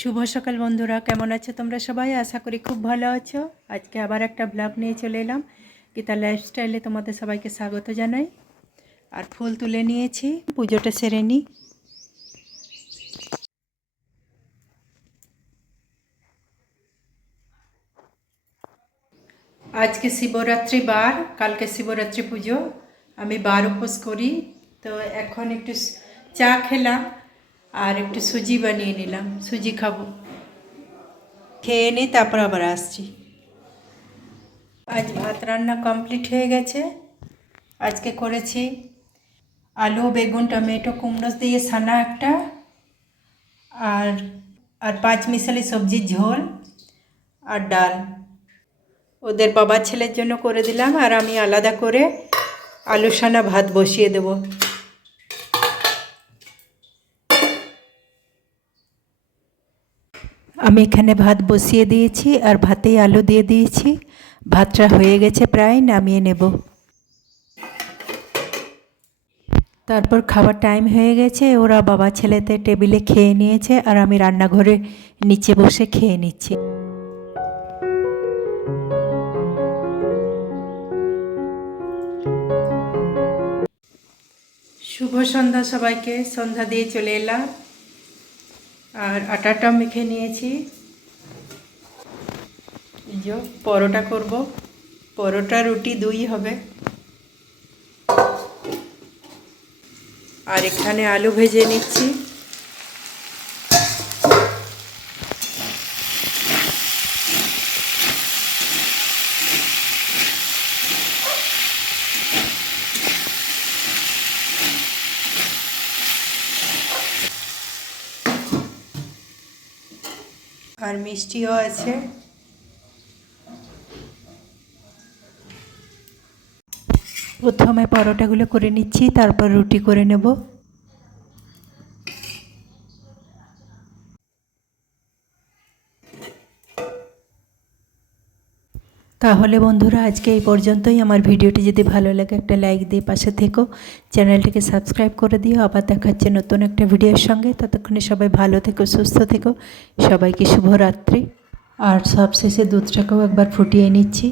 শুভ সকাল বন্ধুরা, কেমন আছো তোমরা সবাই? আশা করি খুব ভালো আছো। আজকে আবার একটা ব্লগ নিয়ে চলে এলাম। গীতা লাইফস্টাইলে তোমাদের সবাইকে স্বাগত জানাই। আর ফুল তুলে নিয়েছি, পুজোটা সেরে নিই আজকে শিবরাত্রি বার, কালকে শিবরাত্রি পুজো। আমি বার উপোস করি। তো এখন একটু চা খেলাম। আর একটু সুজি বানিয়ে নিলাম, সুজি খাব। খেয়ে নিই তারপর আবার আসছি। আজ ভাত রান্না কমপ্লিট হয়ে গেছে। আজকে করেছি আলু, বেগুন, টমেটো, কুমড়ো দিয়ে সানা একটা আর আর পাঁচ মিশালি সবজির ঝোল আর ডাল। ওদের বাবা ছেলের জন্য করে দিলাম আর আমি আলাদা করে আলু সানা ভাত বসিয়ে দেবো। আমি এখানে ভাত বসিয়ে দিয়েছি আর ভাতেই আলু দিয়ে দিয়েছি। ভাতটা হয়ে গেছে প্রায়, নামিয়ে নেব। তারপর খাবার টাইম হয়ে গেছে, ওরা বাবা ছেলেতে টেবিলে খেয়ে নিয়েছে আর আমি রান্নাঘরে নিচে বসে খেয়ে নিচ্ছি। শুভ সন্ধ্যা সবাইকে, সন্ধ্যা দিয়ে চলে এলাম। আর আটাটা মেখে নিয়েছি। যে পরোটা করব। পরোটা, রুটি দুই হবে। আর এখানে আলু ভেজে নিচ্ছি। আর মিষ্টিও আছে। প্রথমে পরোটাগুলো করে নিচ্ছি তারপর রুটি করে নেব। তাহলে বন্ধুরা, আজকে এই পর্যন্তই। আমার ভিডিওটি যদি ভালো লাগে, একটা লাইক দিয়ে পাশে থেকো। চ্যানেলটিকে সাবস্ক্রাইব করে দিও। আবার দেখাচ্ছে নতুন একটা ভিডিওর সঙ্গে। ততক্ষণে সবাই ভালো থেকো, সুস্থ থেকো। সবাইকে শুভরাত্রি। আর সবশেষে দুধটাকেও একবার ফুটিয়ে নিচ্ছি।